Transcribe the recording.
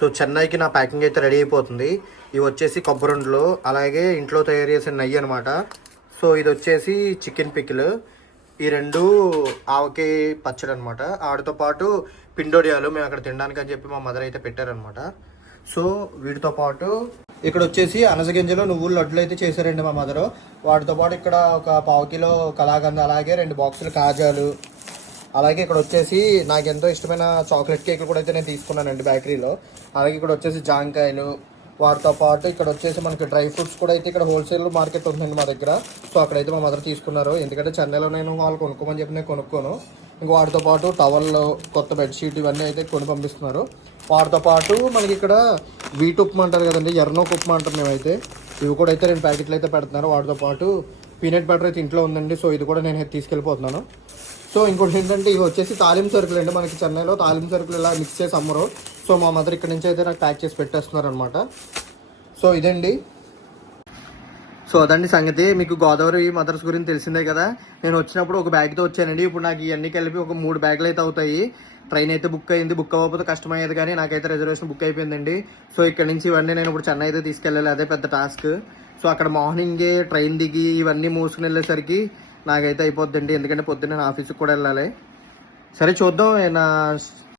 So చెన్నైకి నా packing అయితే రెడీ అయిపోతుంది. ఇవి వచ్చేసి కొబ్బరుండలు, అలాగే ఇంట్లో తయారు చేసిన నెయ్యి అనమాట. సో ఇది వచ్చేసి చికెన్ పికిల్, ఈ రెండు ఆవకాయ పచ్చడి అనమాట. వాటితో పాటు పిండోడియాలు మేము అక్కడ తినడానికి అని చెప్పి మా మదర్ అయితే పెట్టారనమాట. సో వీటితో పాటు ఇక్కడ వచ్చేసి అనసగింజలు నువ్వులు లడ్డులు అయితే చేశారండి మా మదరు. వాటితో పాటు ఇక్కడ ఒక 1/2 కిలో కలాకంద, అలాగే 2 బాక్సులు కాజాలు, అలాగే ఇక్కడ వచ్చేసి నాకు ఎంతో ఇష్టమైన చాక్లెట్ కేకులు కూడా అయితే నేను తీసుకున్నానండి బేకరీలో. అలాగే ఇక్కడ వచ్చేసి జాంకాయలు, వాటితో పాటు ఇక్కడ వచ్చేసి మనకి డ్రై ఫ్రూట్స్ కూడా అయితే ఇక్కడ హోల్సేల్ మార్కెట్ ఉందండి మా దగ్గర. సో అక్కడైతే మా మదర్ తీసుకున్నారు, ఎందుకంటే చెన్నైలో నేను వాళ్ళు కొనుక్కోమని చెప్పి నేను కొనుక్కోను. ఇంకా వాటితో పాటు టవల్లో, కొత్త బెడ్షీట్ ఇవన్నీ అయితే కొని పంపిస్తున్నారు. వాటితో పాటు మనకి ఇక్కడ వీట్ ఉప్మా అంటారు కదండి, ఎర్రనోక ఉప్మా అంటారు మేమైతే, ఇవి కూడా అయితే 2 ప్యాకెట్లు అయితే పెడుతున్నారు. వాటితో పాటు పీనట్ బటర్ అయితే ఇంట్లో ఉందండి, సో ఇది కూడా నేను తీసుకెళ్ళిపోతున్నాను. సో ఇంకోటి ఏంటంటే ఇవి వచ్చేసి తాలింపు సరుకులు అండి. మనకి చెన్నైలో తాలింపు సరుకులు ఇలా మిక్స్ చేసి అమ్మరు. సో మా మదర్ ఇక్కడ నుంచి అయితే నాకు ప్యాక్ చేసి పెట్టేస్తున్నారు అనమాట. సో ఇదండి. సో అదండి సంగతి. మీకు గోదావరి మదర్స్ గురించి తెలిసిందే కదా. నేను వచ్చినప్పుడు ఒక బ్యాగ్తో వచ్చానండి. ఇప్పుడు నాకు ఇవన్నీ కలిపి ఒక 3 బ్యాగులు అయితే అవుతాయి. ట్రైన్ అయితే బుక్ అయ్యింది. బుక్ అవ్వకపోతే కష్టమయ్యేది, కానీ నాకైతే రిజర్వేషన్ బుక్ అయిపోయిందండి. సో ఇక్కడ నుంచి ఇవన్నీ నేను ఇప్పుడు చెన్నై అయితే తీసుకెళ్ళాలి, అదే పెద్ద టాస్క్. సో అక్కడ మార్నింగే ట్రైన్ దిగి ఇవన్నీ మూసుకుని వెళ్ళేసరికి నాకైతే అయిపోద్దండి, ఎందుకంటే పొద్దున్న నేను ఆఫీస్కి కూడా వెళ్ళాలి. సరే చూద్దాం. నా